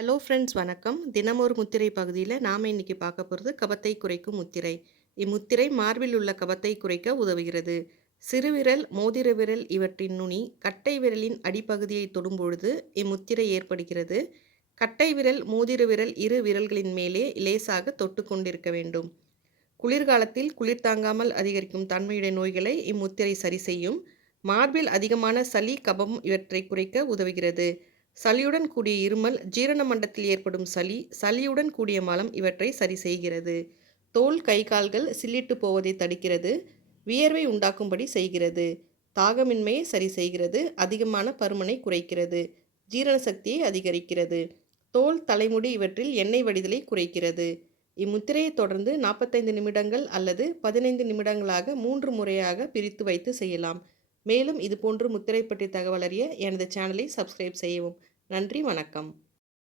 Hello friends வணக்கம். தினமொரு முத்திரை பகுதியில் நாம் இன்னைக்கு பார்க்க போகிறது கபத்தை குறைக்கும் முத்திரை. இம்முத்திரை மார்பில் உள்ள கபத்தை குறைக்க உதவுகிறது. சிறுவிரல் மோதிர விரல் இவற்றின் நுனி கட்டை விரலின் அடிப்பகுதியை தொடும்பொழுது இம்முத்திரை ஏற்படுகிறது. கட்டை விரல் மோதிர விரல் இரு விரல்களின் மேலே லேசாக தொட்டு கொண்டிருக்க வேண்டும். குளிர்காலத்தில் குளிர் தாங்காமல் அதிகரிக்கும் தன்மையுடைய நோய்களை இம்முத்திரை சரி செய்யும். மார்பில் அதிகமான சளி கபம் இவற்றை குறைக்க உதவுகிறது. சளியுடன் கூடிய இருமல் ஜீரண மண்டத்தில் ஏற்படும் சளி சளியுடன் கூடிய மலம் இவற்றை சரி செய்கிறது. தோல் கை கால்கள் சில்லிட்டு போவதை தடுக்கிறது. வியர்வை உண்டாக்கும்படி செய்கிறது. தாகமின்மையை சரி செய்கிறது. அதிகமான பருமனை குறைக்கிறது. ஜீரண சக்தியை அதிகரிக்கிறது. தோல் தலைமுடி இவற்றில் எண்ணெய் வடிதலை குறைக்கிறது. இம்முத்திரையை தொடர்ந்து நாற்பத்தைந்து நிமிடங்கள் அல்லது பதினைந்து நிமிடங்களாக மூன்று முறையாக பிரித்து வைத்து செய்யலாம். மேலும் இதுபோன்று முத்திரை பற்றி தகவல் அறிய எனது சேனலை சப்ஸ்கிரைப் செய்யவும். நன்றி வணக்கம்.